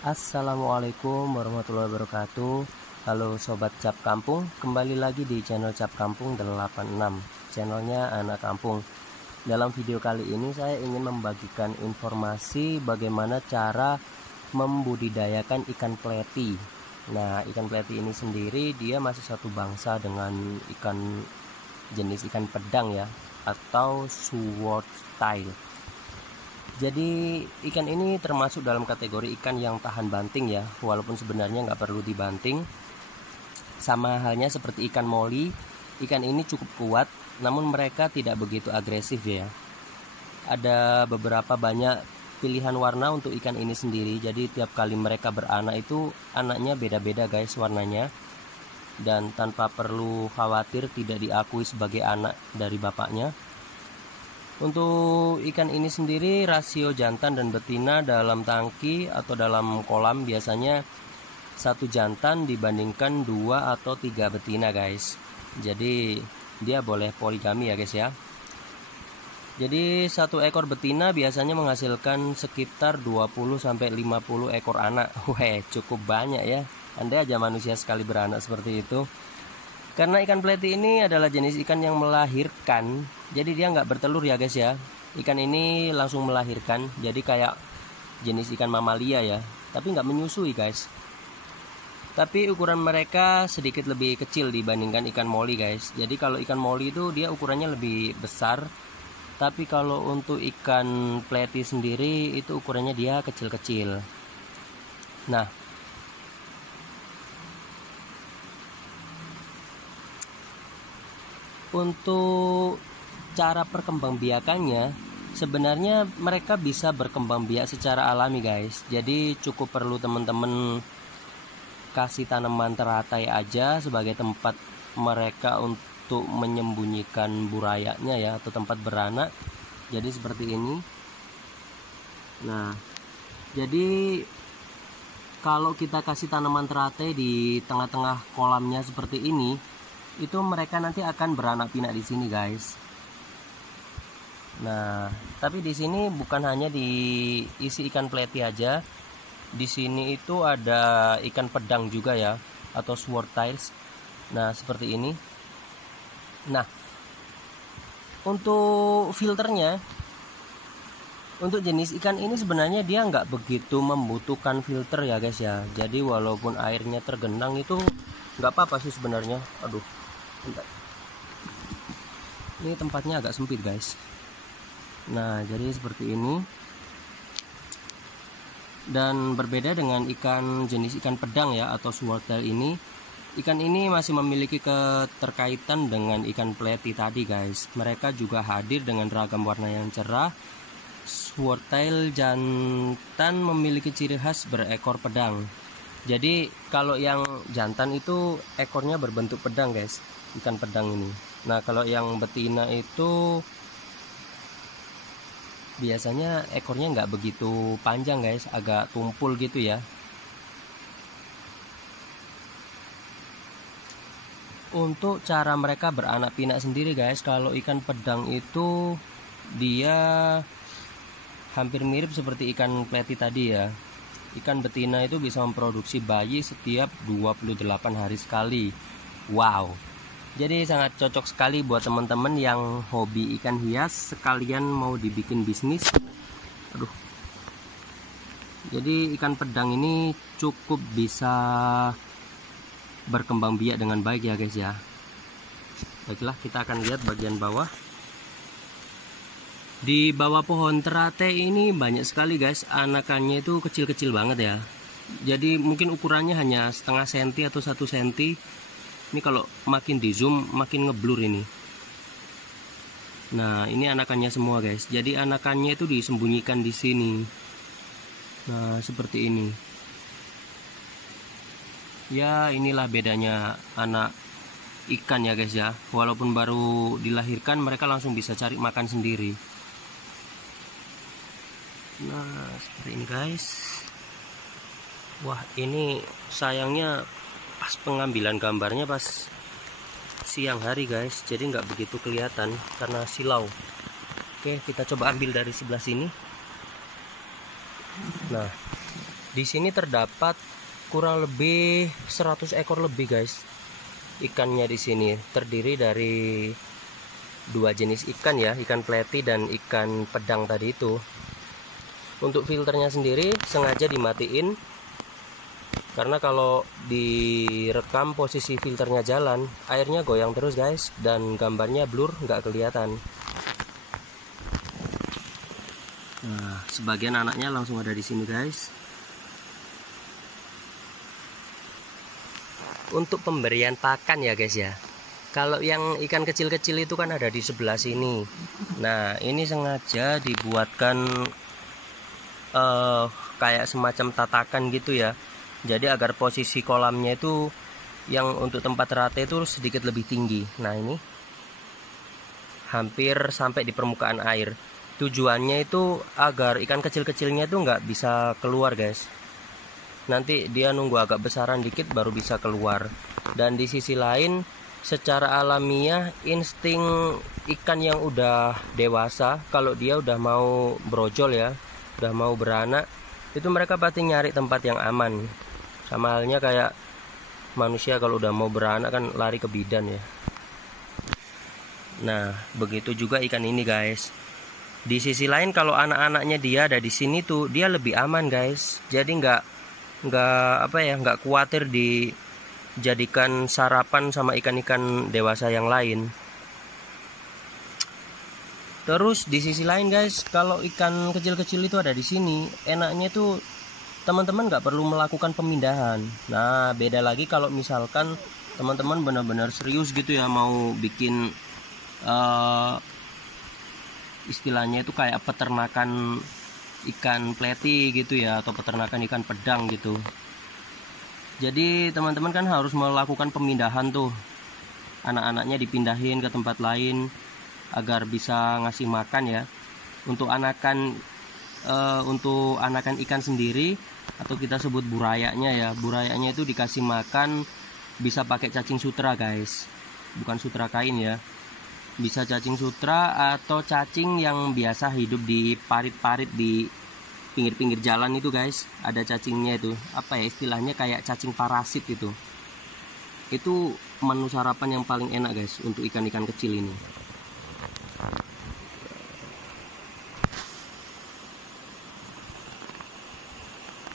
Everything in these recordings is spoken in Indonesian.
Assalamualaikum warahmatullahi wabarakatuh. Halo Sobat Cap Kampung, kembali lagi di channel Cap Kampung 86, channelnya anak kampung. Dalam video kali ini saya ingin membagikan informasi bagaimana cara membudidayakan ikan pleti. Nah, ikan pleti ini sendiri dia masih satu bangsa dengan jenis ikan pedang ya, atau swordtail. Jadi ikan ini termasuk dalam kategori ikan yang tahan banting ya, walaupun sebenarnya nggak perlu dibanting. Sama halnya seperti ikan moli, ikan ini cukup kuat, namun mereka tidak begitu agresif ya. Ada beberapa banyak pilihan warna untuk ikan ini sendiri, jadi tiap kali mereka beranak itu anaknya beda-beda guys warnanya. Dan tanpa perlu khawatir tidak diakui sebagai anak dari bapaknya. Untuk ikan ini sendiri rasio jantan dan betina dalam tangki atau dalam kolam biasanya satu jantan dibandingkan 2 atau 3 betina guys. Jadi dia boleh poligami ya guys ya. Jadi satu ekor betina biasanya menghasilkan sekitar 20-50 ekor anak. Wah, cukup banyak ya. Andai aja manusia sekali beranak seperti itu. Karena ikan pleti ini adalah jenis ikan yang melahirkan, jadi dia nggak bertelur ya guys ya. Ikan ini langsung melahirkan, jadi kayak jenis ikan mamalia ya, tapi nggak menyusui guys. Tapi ukuran mereka sedikit lebih kecil dibandingkan ikan moli guys. Jadi kalau ikan moli itu dia ukurannya lebih besar, tapi kalau untuk ikan pleti sendiri itu ukurannya dia kecil-kecil. Nah, untuk cara perkembangbiakannya, sebenarnya mereka bisa berkembang biak secara alami guys. Jadi cukup perlu teman-teman kasih tanaman teratai aja sebagai tempat mereka untuk menyembunyikan burayanya ya, atau tempat beranak. Jadi seperti ini. Nah, jadi kalau kita kasih tanaman teratai di tengah-tengah kolamnya seperti ini, itu mereka nanti akan beranak pinak di sini guys. Nah, tapi di sini bukan hanya diisi ikan pleti aja. Di sini itu ada ikan pedang juga ya, atau swordtails. Nah, seperti ini. Nah, untuk filternya, untuk jenis ikan ini sebenarnya dia nggak begitu membutuhkan filter ya guys ya. Jadi walaupun airnya tergenang itu nggak apa-apa sih sebenarnya. Aduh, bentar. Ini tempatnya agak sempit guys. Nah, jadi seperti ini. Dan berbeda dengan jenis ikan pedang ya, atau swordtail ini, ikan ini masih memiliki keterkaitan dengan ikan pleti tadi guys. Mereka juga hadir dengan ragam warna yang cerah. Swordtail jantan memiliki ciri khas berekor pedang. Jadi kalau yang jantan itu ekornya berbentuk pedang guys, ikan pedang ini. Nah, kalau yang betina itu biasanya ekornya nggak begitu panjang guys, agak tumpul gitu ya. Untuk cara mereka beranak pinak sendiri guys, kalau ikan pedang itu dia hampir mirip seperti ikan pleti tadi ya. Ikan betina itu bisa memproduksi bayi setiap 28 hari sekali. Wow, jadi sangat cocok sekali buat teman-teman yang hobi ikan hias sekalian mau dibikin bisnis. Aduh. Jadi ikan pedang ini cukup bisa berkembang biak dengan baik ya guys ya. Baiklah, kita akan lihat bagian bawah. Di bawah pohon teratai ini banyak sekali guys, anakannya itu kecil-kecil banget ya. Jadi mungkin ukurannya hanya setengah senti atau 1 senti. Ini kalau makin di zoom makin ngeblur ini. Nah, ini anakannya semua guys. Jadi anakannya itu disembunyikan di sini. Nah, seperti ini. Ya, inilah bedanya anak ikan ya guys ya. Walaupun baru dilahirkan, mereka langsung bisa cari makan sendiri. Nah, seperti ini guys. Wah, ini sayangnya pas pengambilan gambarnya pas siang hari guys, jadi nggak begitu kelihatan karena silau. Oke, kita coba ambil dari sebelah sini. Nah, Di sini terdapat kurang lebih 100 ekor lebih guys. Ikannya di sini terdiri dari dua jenis ikan ya, ikan pleti dan ikan pedang tadi itu. Untuk filternya sendiri sengaja dimatiin karena kalau direkam posisi filternya jalan, airnya goyang terus guys, dan gambarnya blur, nggak kelihatan. Nah, sebagian anaknya langsung ada di sini guys. Untuk pemberian pakan ya guys ya, kalau yang ikan kecil-kecil itu kan ada di sebelah sini. Nah, ini sengaja dibuatkan kayak semacam tatakan gitu ya, jadi agar posisi kolamnya itu yang untuk tempat rate itu sedikit lebih tinggi. Nah, ini hampir sampai di permukaan air. Tujuannya itu agar ikan kecil-kecilnya itu nggak bisa keluar guys. Nanti dia nunggu agak besaran dikit baru bisa keluar. Dan di sisi lain, secara alamiah insting ikan yang udah dewasa, kalau dia udah mau brojol ya, udah mau beranak, itu mereka pasti nyari tempat yang aman. Sama halnya kayak manusia kalau udah mau beranak kan lari ke bidan ya. Nah, begitu juga ikan ini guys. Di sisi lain, kalau anak-anaknya dia ada di sini tuh, dia lebih aman guys. Jadi nggak khawatir dijadikan sarapan sama ikan-ikan dewasa yang lain. Terus di sisi lain guys, kalau ikan kecil-kecil itu ada di sini, enaknya tuh teman-teman nggak perlu melakukan pemindahan. Nah, beda lagi kalau misalkan teman-teman benar-benar serius gitu ya, mau bikin istilahnya itu kayak peternakan ikan pleti gitu ya, atau peternakan ikan pedang gitu. Jadi teman-teman kan harus melakukan pemindahan tuh, anak-anaknya dipindahin ke tempat lain agar bisa ngasih makan ya. Untuk anakan ikan sendiri, atau kita sebut burayanya ya, burayanya itu dikasih makan bisa pakai cacing sutra guys, bukan sutra kain ya. Bisa cacing sutra atau cacing yang biasa hidup di parit-parit di pinggir-pinggir jalan itu guys. Ada cacingnya itu, apa ya istilahnya, kayak cacing parasit itu. Itu menu sarapan yang paling enak guys untuk ikan-ikan kecil ini.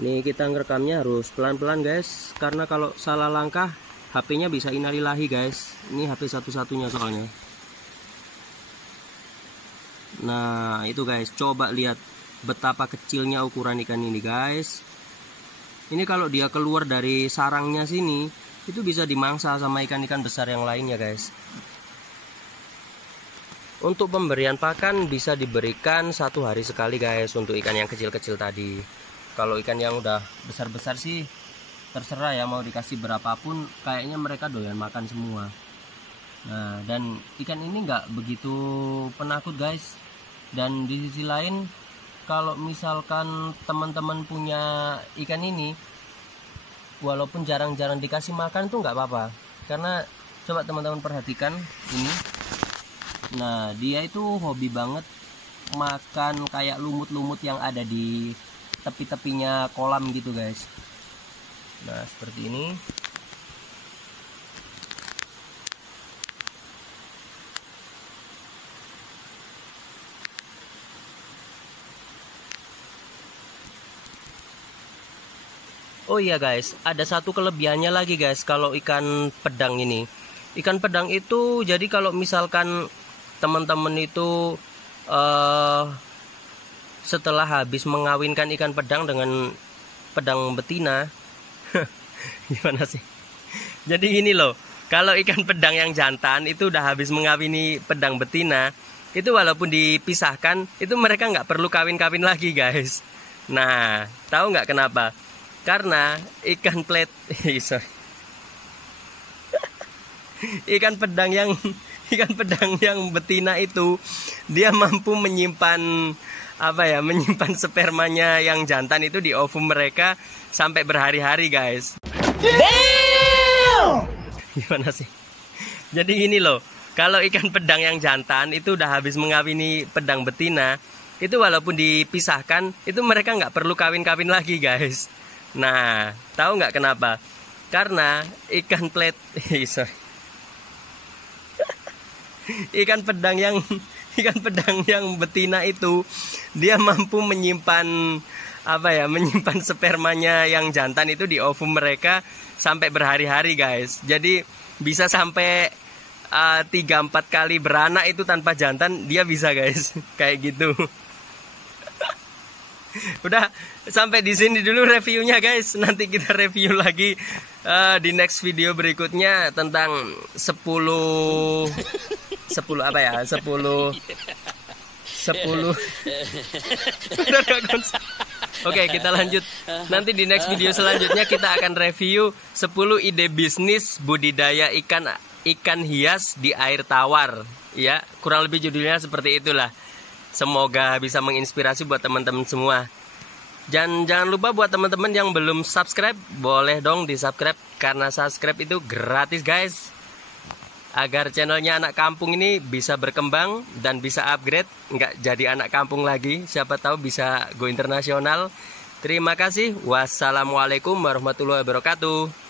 Nih kita ngerekamnya harus pelan-pelan guys, karena kalau salah langkah HP-nya bisa innalillahi guys. Ini HP satu-satunya soalnya. Nah itu guys, coba lihat betapa kecilnya ukuran ikan ini guys. Ini kalau dia keluar dari sarangnya sini, itu bisa dimangsa sama ikan-ikan besar yang lainnya guys. Untuk pemberian pakan bisa diberikan 1 hari sekali guys, untuk ikan yang kecil-kecil tadi. Kalau ikan yang udah besar-besar sih terserah ya, mau dikasih berapapun kayaknya mereka doyan makan semua. Nah, dan ikan ini nggak begitu penakut guys. Dan di sisi lain, kalau misalkan teman-teman punya ikan ini, walaupun jarang-jarang dikasih makan tuh nggak apa-apa. Karena coba teman-teman perhatikan ini. Nah, dia itu hobi banget makan kayak lumut-lumut yang ada di tepi-tepinya kolam gitu guys. Nah, seperti ini. Oh iya guys, ada satu kelebihannya lagi guys kalau ikan pedang ini. Ikan pedang itu, jadi kalau misalkan teman-teman itu setelah habis mengawinkan ikan pedang dengan pedang betina, gimana sih? Jadi ini loh, kalau ikan pedang yang jantan itu udah habis mengawini pedang betina, itu walaupun dipisahkan, itu mereka nggak perlu kawin-kawin lagi guys. Nah, tahu nggak kenapa? Karena ikan ikan pedang yang betina itu dia mampu menyimpan menyimpan spermanya yang jantan itu di ovum mereka sampai berhari-hari guys. Damn! Gimana sih? Jadi ini loh, kalau ikan pedang yang jantan itu udah habis mengawini pedang betina, itu walaupun dipisahkan, itu mereka nggak perlu kawin-kawin lagi guys. Nah, tahu nggak kenapa? Karena ikan sorry. ikan pedang yang betina itu dia mampu menyimpan menyimpan spermanya yang jantan itu di ovum mereka sampai berhari-hari guys. Jadi bisa sampai 3-4 kali beranak itu tanpa jantan dia bisa guys. Kayak gitu. Udah sampai di sini dulu reviewnya guys. Nanti kita review lagi di next video berikutnya tentang 10 Oke, kita lanjut. Nanti di next video selanjutnya kita akan review 10 ide bisnis budidaya ikan hias di air tawar. Ya, kurang lebih judulnya seperti itulah. Semoga bisa menginspirasi buat teman-teman semua. Dan jangan lupa buat teman-teman yang belum subscribe, boleh dong di subscribe, karena subscribe itu gratis guys. Agar channelnya Anak Kampung ini bisa berkembang dan bisa upgrade, nggak jadi anak kampung lagi. Siapa tahu bisa go internasional. Terima kasih. Wassalamualaikum warahmatullahi wabarakatuh.